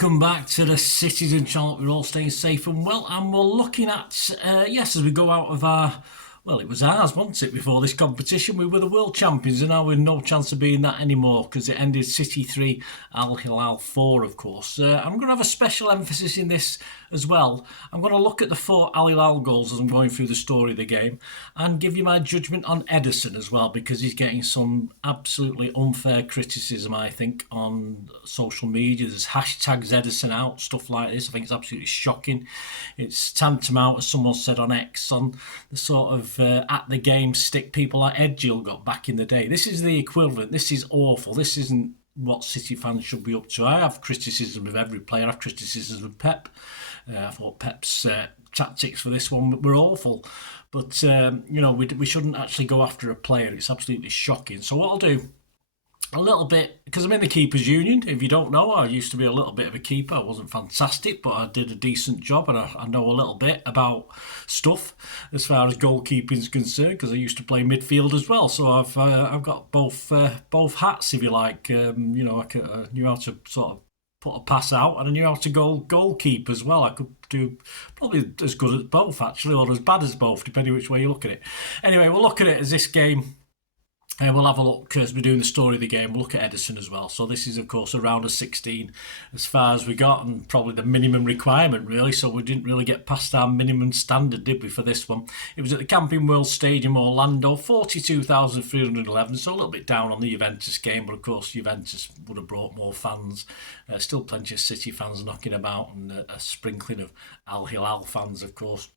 Welcome back to the Citizen channel. We're all staying safe and well, and we're looking at, as we go out of our, well, it was ours, wasn't it, before this competition? We were the world champions, and now we've no chance of being that anymore because it ended City 3, Al-Hilal 4, of course. I'm going to have a special emphasis in this as well. I'm going to look at the 4 Al-Hilal goals as I'm going through the story of the game and give you my judgment on Ederson as well, because he's getting some absolutely unfair criticism, I think, on social media. There's hashtags Ederson out, stuff like this. I think it's absolutely shocking. It's tantamount, as someone said on X, on the sort of at the game stick people like Ed Gill got back in the day. This is the equivalent. This is awful. This isn't what City fans should be up to. I have criticism of every player. I have criticism of Pep. I thought Pep's tactics for this one were awful. But, we shouldn't actually go after a player. It's absolutely shocking. So what I'll do, a little bit, because I'm in the Keepers Union. If you don't know, I used to be a little bit of a keeper. I wasn't fantastic, but I did a decent job, and I know a little bit about stuff as far as goalkeeping is concerned, because I used to play midfield as well. So I've got both hats, if you like. I knew how to sort of put a pass out, and I knew how to goalkeep as well. I could do probably as good as both, actually, or as bad as both, depending which way you look at it. Anyway, we'll look at it as this game. We'll have a look, as we're doing the story of the game, we'll look at Ederson as well. So this is, of course, a round of 16 as far as we got, and probably the minimum requirement, really. So we didn't really get past our minimum standard, did we, for this one? It was at the Camping World Stadium, Orlando, 42,311, so a little bit down on the Juventus game, but of course Juventus would have brought more fans. Still plenty of City fans knocking about, and a sprinkling of Al-Hilal fans, of course.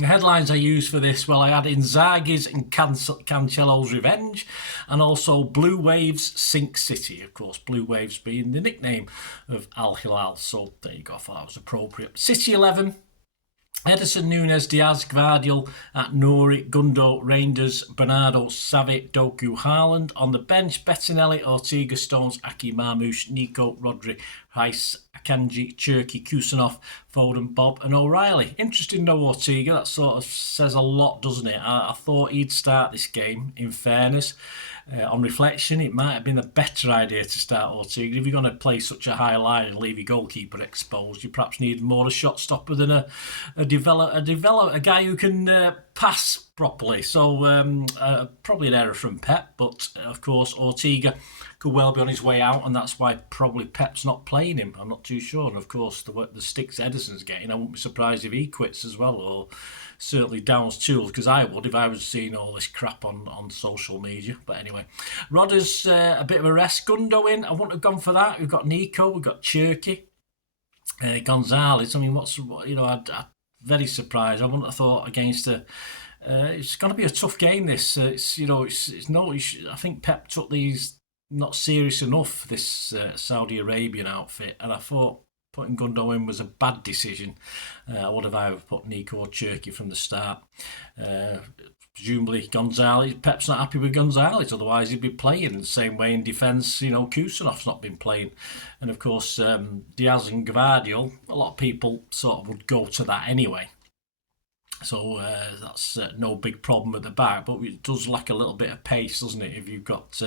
The headlines I used for this, well, I had Inzaghi's and Cancelo's revenge, and also Blue Waves sink City, of course, Blue Waves being the nickname of Al-Hilal. So there you go, I thought that was appropriate. City 11, Ederson, Nunes, Diaz, Gvardiol, at Nouri, Gundo, Reinders, Bernardo, Savic, Doku, Haaland. On the bench, Bettinelli, Ortega, Stones, Aki, Marmoush, Nico, Rodri, Rice, Akanji, Cherki, Kusanov, Foden, Bob and O'Reilly. Interesting, no Ortega. That sort of says a lot, doesn't it? I thought he'd start this game, in fairness. On reflection, it might have been a better idea to start Ortega. If you're going to play such a high line and leave your goalkeeper exposed, you perhaps need more a shot stopper than a guy who can pass properly. So probably an error from Pep, but of course Ortega could well be on his way out, and that's why probably Pep's not playing him. I'm not too sure. And of course the sticks Ederson's getting, I wouldn't be surprised if he quits as well, or certainly downs tools, because I would if I was seeing all this crap on social media. But anyway, Rodder's a bit of a rest. Gundo in, I wouldn't have gone for that. We've got Nico, we've got Cherki, Gonzalez. I mean, I'm very surprised. I wouldn't have thought against a. It's going to be a tough game. This, I think Pep took these not serious enough. This Saudi Arabian outfit, and I thought putting Gundo in was a bad decision. I would have either put Nico or Cherki from the start. Presumably Gonzalez, Pep's not happy with Gonzalez, otherwise he'd be playing in the same way in defence. Kusanov's not been playing. And of course, Diaz and Gvardiol, a lot of people sort of would go to that anyway. So that's no big problem at the back, but it does lack a little bit of pace, doesn't it, if you've got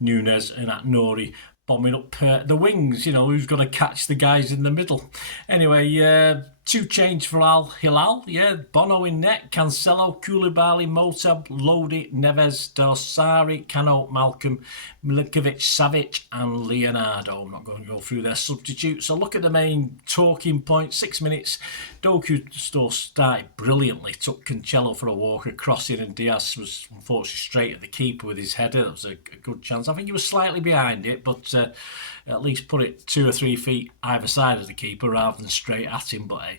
Nunes and Nouri bombing up the wings, who's going to catch the guys in the middle. Anyway, 2 change for Al-Hilal, Bono in net, Cancelo, Koulibaly, Motab, Lodi, Neves, Dorsari, Cano, Malcolm, Milinkovic, Savic and Leonardo. I'm not going to go through their substitutes. So look at the main talking points. 6 minutes, Doku started brilliantly, took Cancelo for a walk across it, and Diaz was unfortunately straight at the keeper with his header. That was a good chance. I think he was slightly behind it, but at least put it 2 or 3 feet either side of the keeper rather than straight at him. But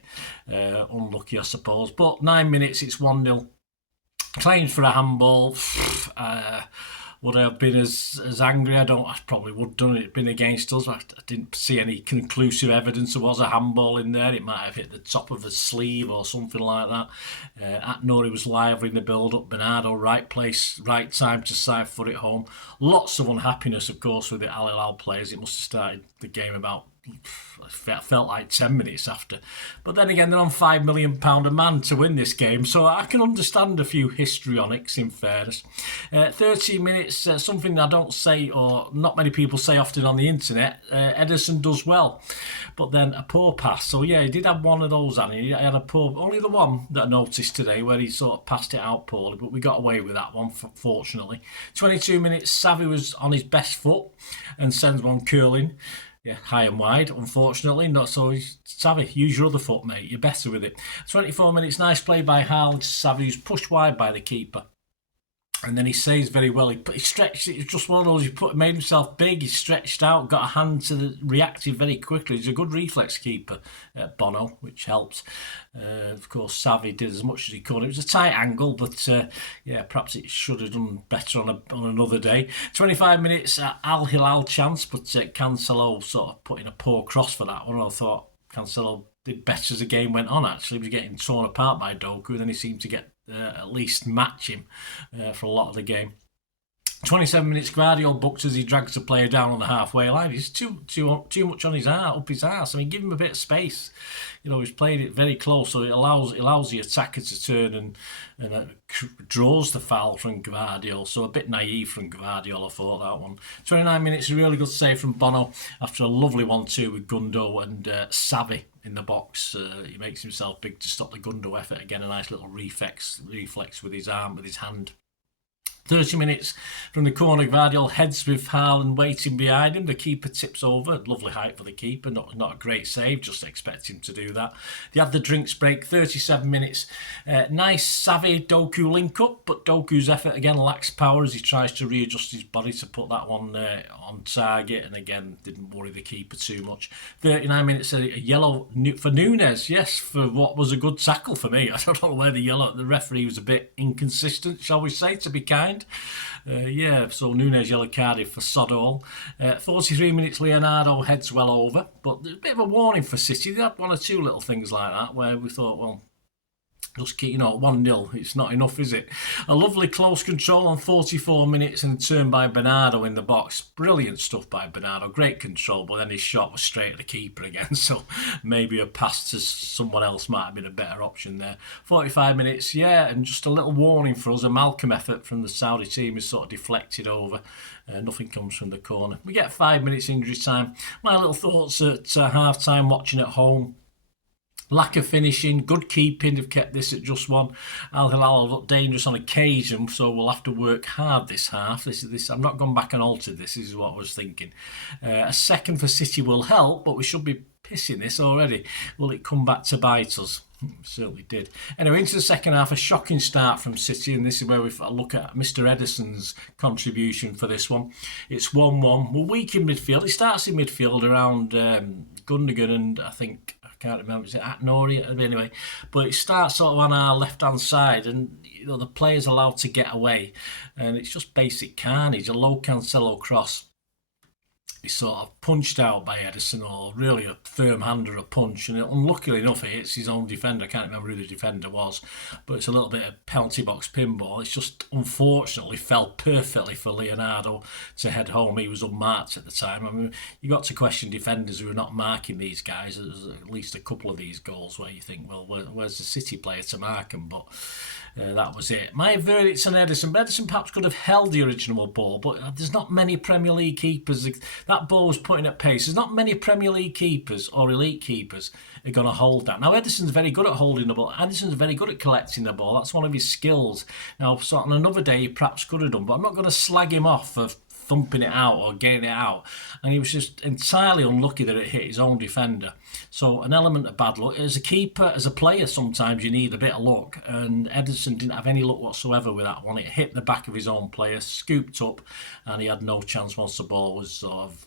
unlucky, I suppose. But 9 minutes, it's 1-0. Claims for a handball. Would I have been as angry? I probably would have done it. Been against us. I didn't see any conclusive evidence there was a handball in there. It might have hit the top of the sleeve or something like that. Atnori was lively in the build-up. Bernardo, right place, right time to side foot it home. Lots of unhappiness, of course, with the Al-Hilal players. It must have started the game about I felt like 10 minutes after. But then again, they're on £5 million a man to win this game, so I can understand a few histrionics, in fairness. 13 minutes, something I don't say, or not many people say often on the internet, Ederson does well. But then a poor pass. So yeah, he did have one of those, and he had a poor, only the one that I noticed today, where he sort of passed it out poorly, but we got away with that one, fortunately. 22 minutes, Savvy was on his best foot and sends one curling. Yeah, high and wide, unfortunately. Not so Savvy, use your other foot, mate. You're better with it. 24 minutes, nice play by Hal. Savvy, who's pushed wide by the keeper. And then he saves very well. He stretched it. It's just one of those. Made himself big. He stretched out, got a hand to the reacted very quickly. He's a good reflex keeper, Bono, which helps. Of course, Savvy did as much as he could. It was a tight angle, but yeah, perhaps it should have done better on another day. 25 minutes, Al-Hilal chance, but Cancelo sort of put in a poor cross for that one. I thought Cancelo did better as the game went on, actually. He was getting torn apart by Doku, and then he seemed to get at least match him for a lot of the game. 27 minutes, Guardiola booked as he drags the player down on the halfway line. He's too much on his arse, up his arse. I mean, give him a bit of space. You know, he's played it very close, so it allows the attacker to turn and draws the foul from Guardiola. So a bit naive from Guardiola, I thought, that one. 29 minutes, a really good save from Bono after a lovely 1-2 with Gundo and Savvy in the box. He makes himself big to stop the Gundo effort. Again, a nice little reflex with his arm, with his hand. 30 minutes from the corner, Guardiola heads with Haaland waiting behind him. The keeper tips over. Lovely height for the keeper. Not a great save, just expect him to do that. They had the drinks break, 37 minutes. Nice Savvy Doku link up, but Doku's effort again lacks power as he tries to readjust his body to put that one on target, and again didn't worry the keeper too much. 39 minutes, a yellow for Nunes, yes, for what was a good tackle for me. I don't know where the referee was a bit inconsistent, shall we say, to be kind. Yeah, so Nunes yellow carded for sod all. 43 minutes, Leonardo heads well over, but there's a bit of a warning for City. They had one or two little things like that where we thought, well, just keep, 1-0, it's not enough, is it? A lovely close control on 44 minutes and a turn by Bernardo in the box. Brilliant stuff by Bernardo, great control, but then his shot was straight at the keeper again, so maybe a pass to someone else might have been a better option there. 45 minutes, yeah, and just a little warning for us, a Malcolm effort from the Saudi team is sort of deflected over. Nothing comes from the corner. We get 5 minutes injury time. My little thoughts at half-time watching at home. Lack of finishing, good keeping have kept this at just one. Al-Hilal looked dangerous on occasion, so we'll have to work hard this half. This I've not gone back and altered this. This is what I was thinking. A second for City will help, but we should be pissing this already. Will it come back to bite us? It certainly did. Anyway, into the second half, a shocking start from City, and this is where we look at Mr. Ederson's contribution for this one. It's 1-1. We're weak in midfield. It starts in midfield around Gundogan and I think, can't remember, is it Atnori? Anyway, but it starts sort of on our left-hand side, and the player's allowed to get away, and it's just basic carnage. A low Cancelo cross. He's sort of punched out by Ederson, or really a firm hand or a punch, and unluckily enough, it hits his own defender. I can't remember who the defender was, but it's a little bit of penalty box pinball. It's just unfortunately fell perfectly for Leonardo to head home. He was unmarked at the time. I mean, you got to question defenders who are not marking these guys. There's at least a couple of these goals where you think, well, where's the City player to mark them? But that was it. My verdict's on Ederson. Ederson perhaps could have held the original ball, but there's not many Premier League keepers. That ball was putting at pace. There's not many Premier League keepers or elite keepers are going to hold that. Now, Ederson's very good at holding the ball. Ederson's very good at collecting the ball. That's one of his skills. Now, so on another day, he perhaps could have done, but I'm not going to slag him off for thumping it out or getting it out. And he was just entirely unlucky that it hit his own defender. So an element of bad luck. As a keeper, as a player, sometimes you need a bit of luck. And Ederson didn't have any luck whatsoever with that one. It hit the back of his own player, scooped up, and he had no chance once the ball was sort of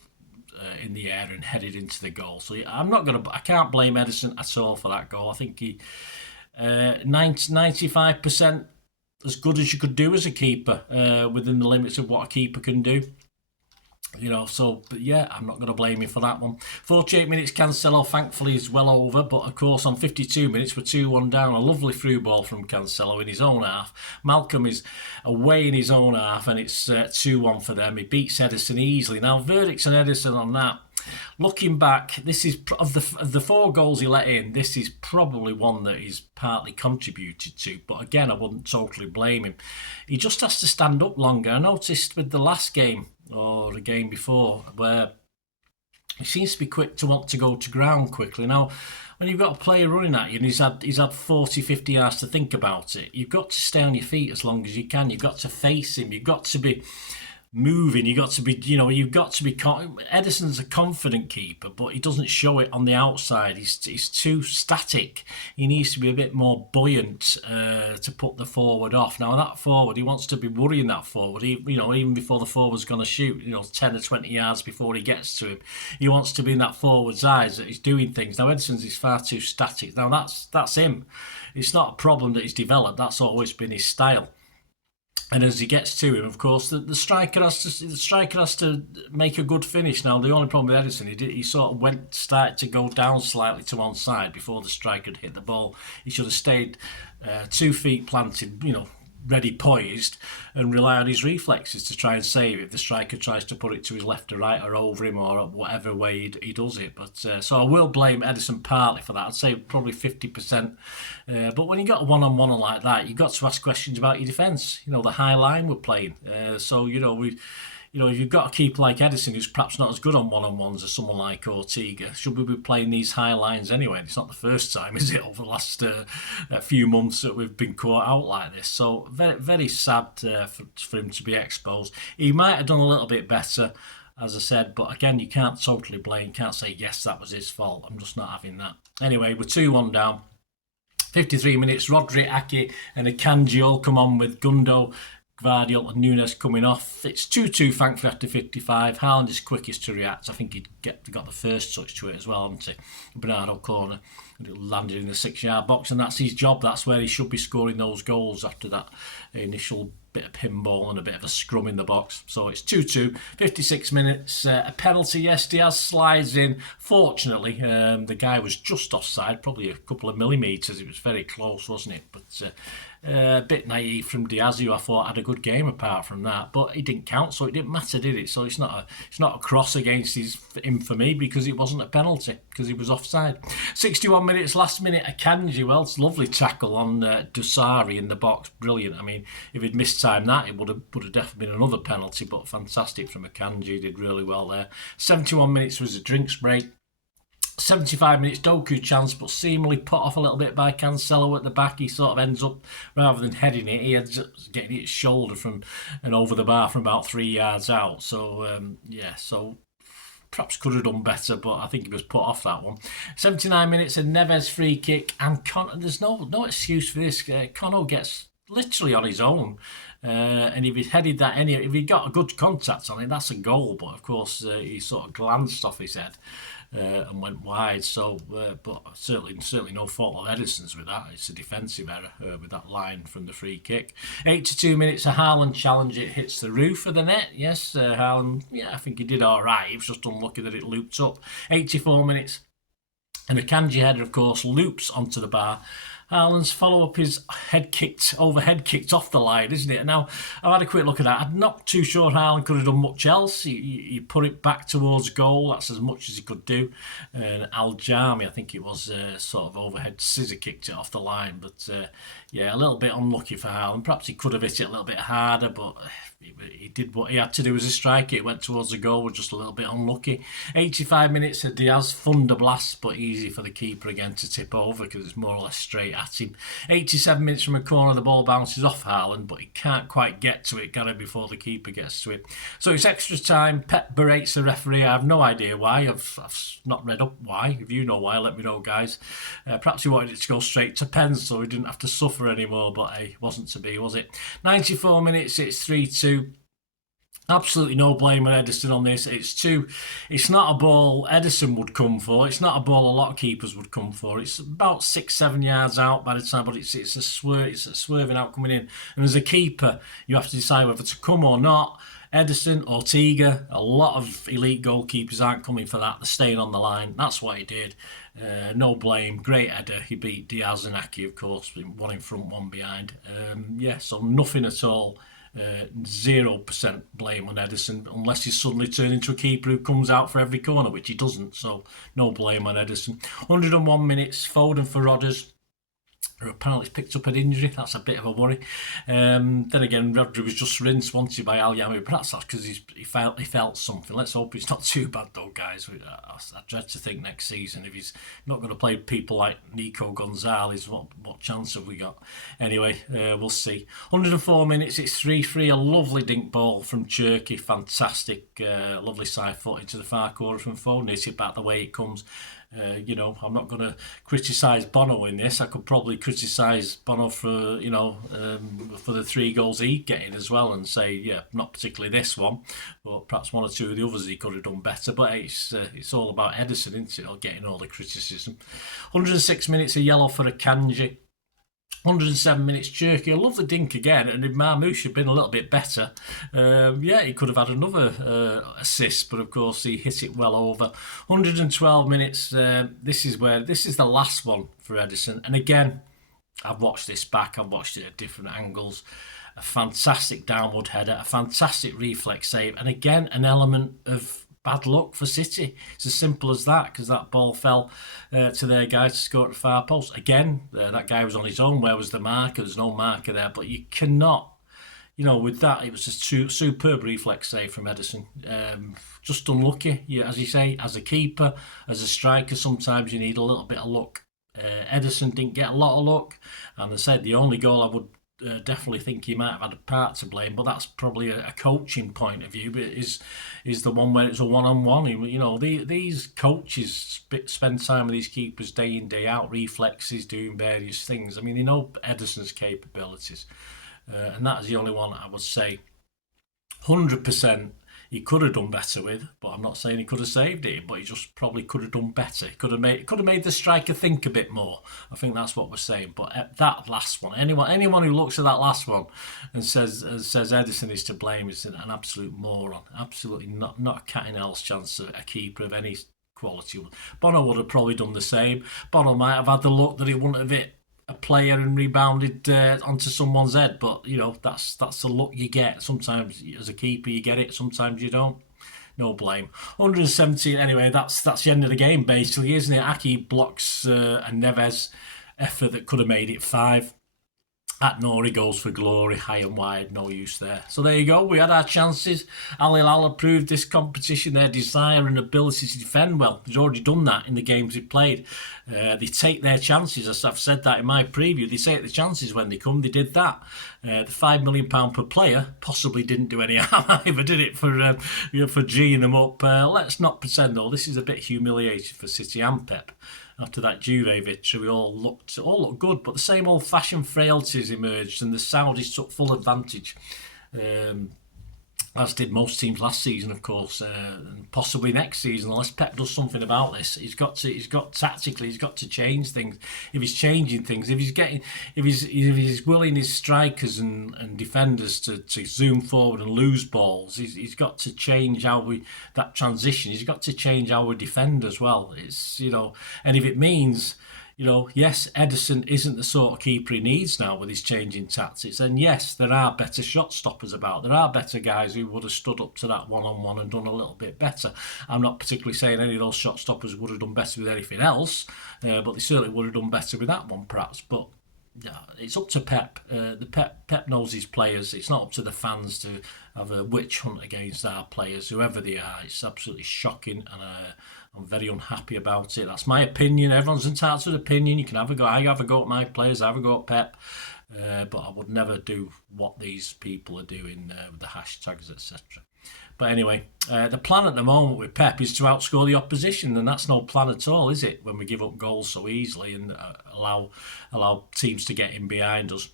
in the air and headed into the goal. So I can't blame Ederson at all for that goal. I think he 95% as good as you could do as a keeper within the limits of what a keeper can do. But yeah, I'm not going to blame him for that one. 48 minutes, Cancelo thankfully is well over, but of course on 52 minutes we're 2-1 down. A lovely through ball from Cancelo in his own half. Malcolm is away in his own half, and it's 2-1 for them. He beats Ederson easily. Now, verdicts on Ederson on that. Looking back, this is of the 4 goals he let in. This is probably one that he's partly contributed to. But again, I wouldn't totally blame him. He just has to stand up longer. I noticed with the last game or the game before where he seems to be quick to want to go to ground quickly. Now, when you've got a player running at you and he's had 40, 50 yards to think about it, you've got to stay on your feet as long as you can. You've got to face him. You've got to be moving. You've got to be, you've got to be. Edison's a confident keeper, but he doesn't show it on the outside. He's too static. He needs to be a bit more buoyant to put the forward off. Now that forward, he wants to be worrying that forward. Even before the forward's going to shoot, 10 or 20 yards before he gets to him, he wants to be in that forward's eyes that he's doing things. Now Edison's is far too static. Now that's him. It's not a problem that he's developed. That's always been his style. And as he gets to him, of course, the striker has to make a good finish. Now, the only problem with Edison, he sort of started to go down slightly to one side before the striker had hit the ball. He should have stayed 2 feet planted, ready poised, and rely on his reflexes to try and save it if the striker tries to put it to his left or right or over him or whatever way he does it. But so I will blame Edison partly for that. I'd say probably 50%. But when you got a one-on-one like that, you've got to ask questions about your defence. The high line we're playing. If you've got a keeper like Edison, who's perhaps not as good on one-on-ones as someone like Ortega, should we be playing these high lines anyway? It's not the first time, is it, over the last few months that we've been caught out like this. So very, very sad for him to be exposed. He might have done a little bit better, as I said, but again, you can't totally blame. Can't say, yes, that was his fault. I'm just not having that. Anyway, we're 2-1 down. 53 minutes, Rodri, Ake and Akanji all come on with Gundo, Gvardiol and Nunes coming off. It's 2-2 thankfully after 55. Haaland is quickest to react. I think he'd got the first touch to it as well, hadn't he? Bernardo corner. And it landed in the 6-yard box, and that's his job. That's where he should be scoring those goals after that initial bit of pinball and a bit of a scrum in the box. So it's 2-2, 56 minutes, a penalty. Yes, Diaz slides in. Fortunately, the guy was just offside, probably a couple of millimetres. It was very close, wasn't it? But a bit naive from Diaz, who I thought had a good game apart from that, but he didn't count, so it didn't matter, did it? So it's not a cross against him for me, because it wasn't a penalty, because he was offside. 61 minutes, last minute, Akanji. Well, it's a lovely tackle on Dusari in the box, brilliant. I mean, if he'd mistimed that, it would have definitely been another penalty, but fantastic from Akanji, did really well there. 71 minutes was a drinks break. 75 minutes, Doku chance, but seemingly put off a little bit by Cancelo at the back. He sort of ends up, rather than heading it, he ends up getting his shoulder from and over the bar from about 3 yards out. So, so perhaps could have done better, but I think he was put off that one. 79 minutes, a Neves free kick, and there's no excuse for this. Connor gets literally on his own. And if he'd headed that if he got a good contact on it, that's a goal. But of course, he sort of glanced off his head and went wide. So, but certainly no fault of Edison's with that. It's a defensive error with that line from the free kick. 82 minutes, a Haaland challenge. It hits the roof of the net. Yes, Haaland. Yeah, I think he did all right. He was just unlucky that it looped up. 84 minutes, and a Kanji header, of course, loops onto the bar. Haaland's follow-up is overhead kicked off the line, isn't it? Now, I've had a quick look at that. I'm not too sure Haaland could have done much else. He put it back towards goal. That's as much as he could do. And Al-Jami, I think it was, sort of overhead scissor kicked it off the line. But, a little bit unlucky for Haaland. Perhaps he could have hit it a little bit harder, but he did what he had to do as a striker. It went towards the goal, was just a little bit unlucky. 85 minutes of Diaz, thunder blast, but easy for the keeper again to tip over because it's more or less straight at him. 87 minutes from a corner, the ball bounces off Haaland, but he can't quite get to it, got it before the keeper gets to it. So it's extra time. Pep berates the referee. I have no idea why. I've not read up why. If you know why, let me know, guys. Perhaps he wanted it to go straight to pens so he didn't have to suffer anymore, but hey, wasn't to be, was it? 94 minutes, it's 3-2. Absolutely no blame on Edison on this. It's not a ball Edison would come for. It's not a ball a lot of keepers would come for. It's about 6-7 yards out by the time, but it's a swerving out coming in. And as a keeper, you have to decide whether to come or not. Edison, Ortega, a lot of elite goalkeepers aren't coming for that. They're staying on the line. That's what he did. No blame. Great header. He beat Diaz and Ake, of course, one in front, one behind. So nothing at all 0% blame on Edison unless he's suddenly turned into a keeper who comes out for every corner, which he doesn't. So no blame on Edison. 101 minutes, Foden for Rodgers, who apparently picked up an injury. That's a bit of a worry. Then again, Rodri was just rinsed, wasn't he, by Al-Yami? Perhaps that's because he felt something. Let's hope it's not too bad, though, guys. I dread to think next season, if he's not going to play people like Nico Gonzalez, what chance have we got? Anyway, we'll see. 104 minutes, it's 3-3. A lovely dink ball from Cherky. Fantastic, lovely side foot into the far corner from Foden. Hit it back the way it comes. I'm not going to criticise Bono in this. I could probably criticise Bono for for the 3 goals he getting as well, and say, yeah, not particularly this one, but perhaps one or two of the others he could have done better. But it's all about Edison, isn't it? Or getting all the criticism. 106 minutes, a yellow for Akanji. 107 minutes, Cherky. I love the dink again, and if Marmouche had been a little bit better, he could have had another assist, but of course he hit it well over. 112 minutes, this is the last one for Edison, and again, I've watched this back, I've watched it at different angles. A fantastic downward header, a fantastic reflex save, and again, an element of bad luck for City. It's as simple as that, because that ball fell to their guy to score at the far post. Again, that guy was on his own. Where was the marker? There's no marker there. But you cannot, with that, it was a superb reflex save from Edison. Just unlucky. As you say, as a keeper, as a striker, sometimes you need a little bit of luck. Edison didn't get a lot of luck. And I said, the only goal I would definitely think he might have had a part to blame, but that's probably a coaching point of view. But is the one where it's a one-on-one. These coaches spend time with these keepers day in, day out, reflexes, doing various things. I mean, they know Edison's capabilities, and that is the only one I would say 100% he could have done better with. But I'm not saying he could have saved it, but he just probably could have done better. He could have made the striker think a bit more. I think that's what we're saying. But at that last one, anyone who looks at that last one and says Edison is to blame is an absolute moron. Absolutely not a cat in hell's chance a keeper of any quality. Bono would have probably done the same. Bono might have had the luck that he wouldn't have hit a player and rebounded onto someone's head, but that's the luck you get. Sometimes as a keeper you get it, sometimes you don't. No blame. 117. Anyway, that's the end of the game basically, isn't it? Aki blocks a Neves effort that could have made it 5. At Nori goes for glory, high and wide, no use there. So there you go, we had our chances. Al-Hilal approved this competition, their desire and ability to defend well. They've already done that in the games they've played. They take their chances, as I've said that in my preview. They take the chances when they come, they did that. The £5 million per player possibly didn't do any harm either, did it, for G'ing them up. Let's not pretend, though, this is a bit humiliating for City and Pep. After that Juve victory, we all looked good, but the same old-fashioned frailties emerged, and the Saudis took full advantage, as did most teams last season, of course, and possibly next season, unless Pep does something about this. He's got to change things. If he's changing things, if he's willing his strikers and defenders to zoom forward and lose balls, he's got to change that transition. He's got to change how we defend as well. It's and if it means, yes, Edison isn't the sort of keeper he needs now with his changing tactics. And yes, there are better shot stoppers about. There are better guys who would have stood up to that one-on-one and done a little bit better. I'm not particularly saying any of those shot stoppers would have done better with anything else, but they certainly would have done better with that one, perhaps. But yeah, it's up to Pep. Pep knows his players. It's not up to the fans to have a witch hunt against our players, whoever they are. It's absolutely shocking, and I'm very unhappy about it. That's my opinion. Everyone's entitled to an opinion. You can have a go. I have a go at my players. I have a go at Pep. But I would never do what these people are doing with the hashtags, etc. But anyway, the plan at the moment with Pep is to outscore the opposition, and that's no plan at all, is it? When we give up goals so easily and allow teams to get in behind us.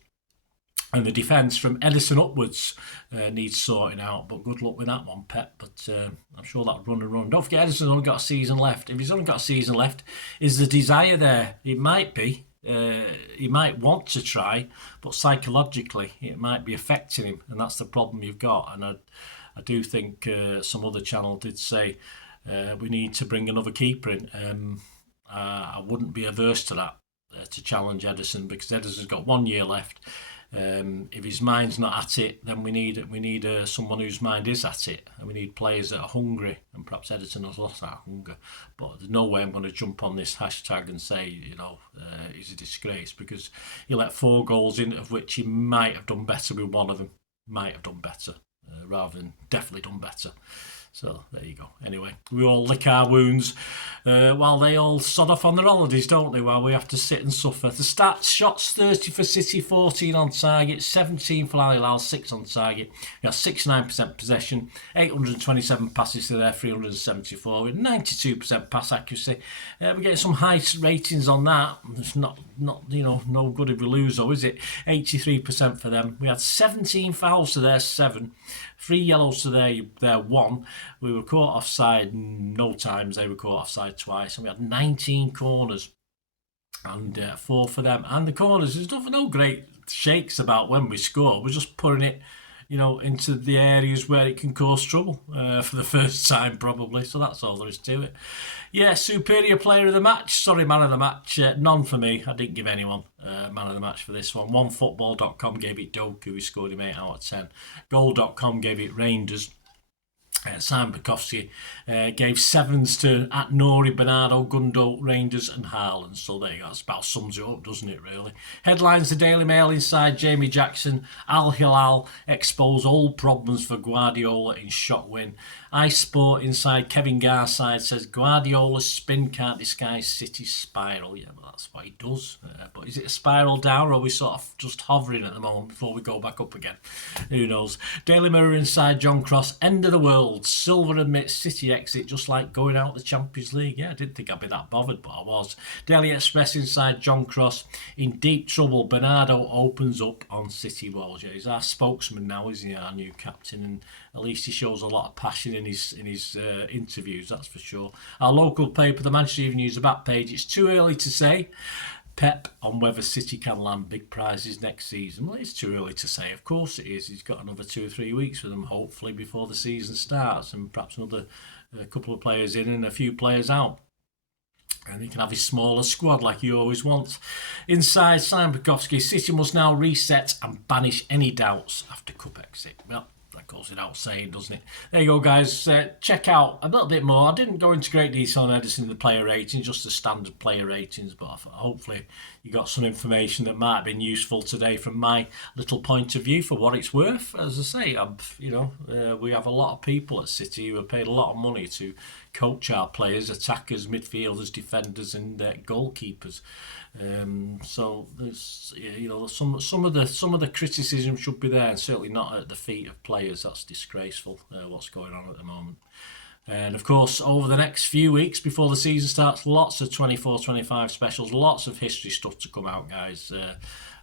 And the defence from Edison upwards needs sorting out. But good luck with that one, Pep. But I'm sure that'll run and run. Don't forget, Edison's only got a season left. If he's only got a season left, is the desire there? It might be. He might want to try, but psychologically it might be affecting him. And that's the problem you've got. And I do think some other channel did say we need to bring another keeper in. I wouldn't be averse to that, to challenge Edison, because Edison's got 1 year left. If his mind's not at it, then we need someone whose mind is at it, and we need players that are hungry. And perhaps Edison has lost that hunger. But there's no way I'm going to jump on this hashtag and say, he's a disgrace, because he let 4 goals in, of which he might have done better with one of them. Might have done better, rather than definitely done better. So there you go. Anyway, we all lick our wounds while they all sod off on their holidays, don't they? While we have to sit and suffer. The stats: shots 30 for City, 14 on target, 17 for Al-Hilal, 6 on target. We have 69% possession, 827 passes to their 374 with 92% pass accuracy. We're getting some high ratings on that. It's not no good if we lose, though, is it? 83% for them. We had 17 fouls to their 7. 3 yellows to their 1. We were caught offside no times. They were caught offside twice. And we had 19 corners and 4 for them. And the corners, there's no great shakes about when we score. We're just putting it, into the areas where it can cause trouble for the first time, probably. So that's all there is to it. Yeah, superior player of the match. Sorry, man of the match. None for me. I didn't give anyone man of the match for this one. OneFootball.com gave it Doku, who scored him 8 out of 10. Goal.com gave it Rangers. Simon Bukowski gave 7s to Nori, Bernardo, Gundo, Rangers and Haaland. So there you go. That's about sums it up, doesn't it, really? Headlines: the Daily Mail inside Jamie Jackson. Al-Hilal expose old problems for Guardiola in shock win. iSport inside Kevin Garside says Guardiola's spin can't disguise City's spiral. Yeah, well, that's what he does. But is it a spiral down, or are we sort of just hovering at the moment before we go back up again? Who knows? Daily Mirror inside John Cross. End of the world. Silver admits City exit just like going out the Champions League. Yeah, I didn't think I'd be that bothered, but I was. Daily Express inside John Cross. In deep trouble, Bernardo opens up on City walls. Yeah, he's our spokesman now, isn't he? Our new captain, and at least he shows a lot of passion in his interviews, that's for sure. Our local paper, the Manchester Evening News, the back page. It's too early to say. Pep on whether City can land big prizes next season. Well, it's too early to say. Of course it is. He's got another 2 or 3 weeks with them, hopefully, before the season starts, and perhaps another couple of players in and a few players out. And he can have his smaller squad like he always wants. Inside Simon Bukowski, City must now reset and banish any doubts after cup exit. Well, that goes without saying, doesn't it? There you go, guys. Check out a little bit more. I didn't go into great detail on Edison in the player ratings, just the standard player ratings, but hopefully you got some information that might have been useful today from my little point of view, for what it's worth. As I say, we have a lot of people at City who are paid a lot of money to coach our players, attackers, midfielders, defenders and goalkeepers. So there's some of the criticism should be there, and certainly not at the feet of players. That's disgraceful, what's going on at the moment. And of course, over the next few weeks before the season starts, lots of 24-25 specials, lots of history stuff to come out, guys.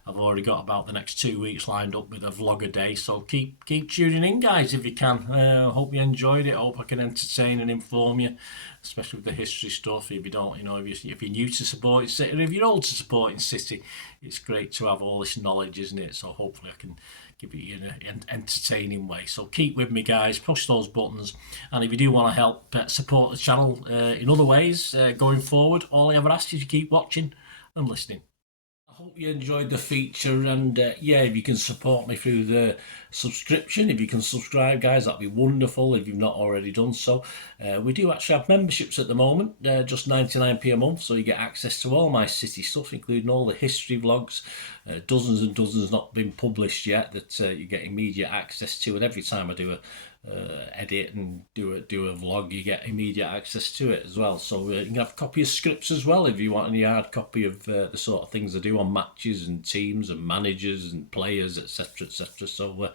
I've already got about the next 2 weeks lined up with a vlogger day, so keep tuning in, guys, if you can. Hope you enjoyed it. Hope I can entertain and inform you, especially with the history stuff. If you don't, if you're new to supporting City, or if you're old to supporting City, it's great to have all this knowledge, isn't it? So hopefully I can give it in an entertaining way. So keep with me, guys. Push those buttons, and if you do want to help support the channel in other ways going forward, all I ever ask is you keep watching and listening. I hope you enjoyed the feature, and if you can support me through the subscription, if you can subscribe, guys, that'd be wonderful if you've not already done so. We do actually have memberships at the moment, just 99p a month, so you get access to all my City stuff, including all the history vlogs, dozens and dozens not been published yet, that you get immediate access to, and every time I do a edit and do a vlog, you get immediate access to it as well. So you can have a copy of scripts as well if you want any hard copy of the sort of things I do on matches and teams and managers and players, etc, etc. So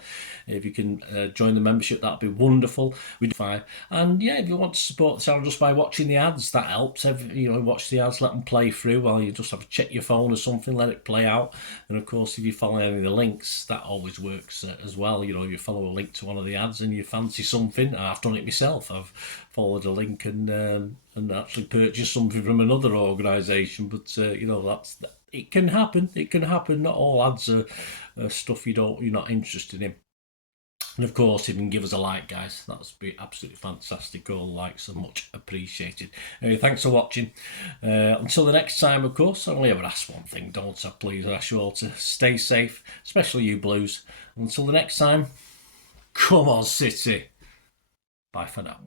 if you can join the membership, that'd be wonderful. We do fine. And if you want to support the channel just by watching the ads, that helps. Watch the ads, let them play through while you just have to check your phone or something, let it play out. And of course, if you follow any of the links, that always works as well. If you follow a link to one of the ads and you fancy something, I've done it myself. I've followed a link and actually purchased something from another organisation. But it can happen. It can happen. Not all ads are stuff you're not interested in. And of course, if you can give us a like, guys, that would be absolutely fantastic. All likes are much appreciated. Anyway, thanks for watching. Until the next time, of course, I only ever ask one thing, don't I? Please, I ask you all to stay safe, especially you Blues. Until the next time, come on, City. Bye for now.